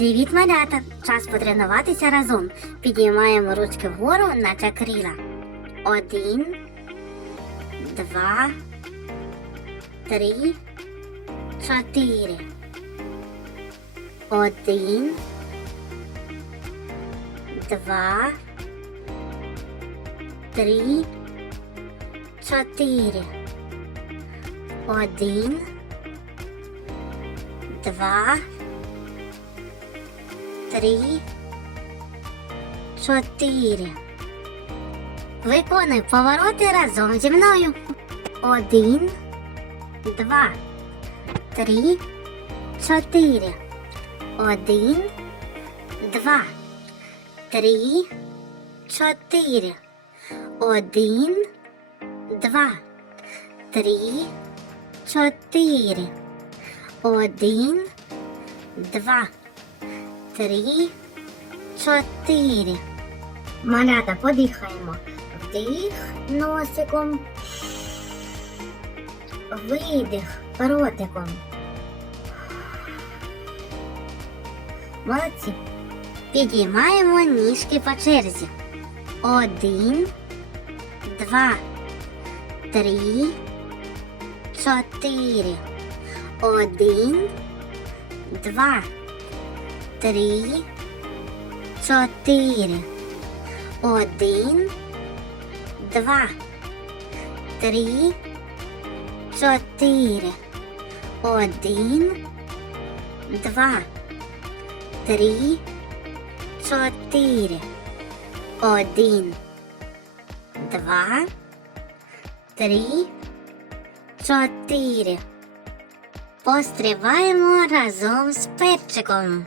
Привіт, малята! Час потренуватися разом. Підіймаємо ручки вгору, наче крила. Один, два, три, чотири. Один. Два. Три. Чотири. Один. Два три, чотири. Виконуй повороти разом зі мною. Один, два, три, чотири. Один, два, три, чотири. Один, два, три, чотири. Один, два три, чотири. Малята, подихаємо. Вдих носиком. Видих ротиком. Молодці. Підіймаємо ніжки по черзі. Один, два, три, чотири. Один, два три, чотири, один, два, три, чотири, один, два, три, чотири, один, два, три, чотири. Постриваємо разом з перчиком.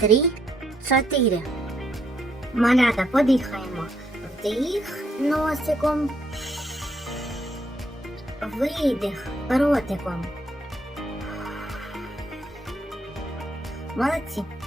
три, чотири. Малята, подихаємо. Вдих носиком. Видих ротиком. Молодці.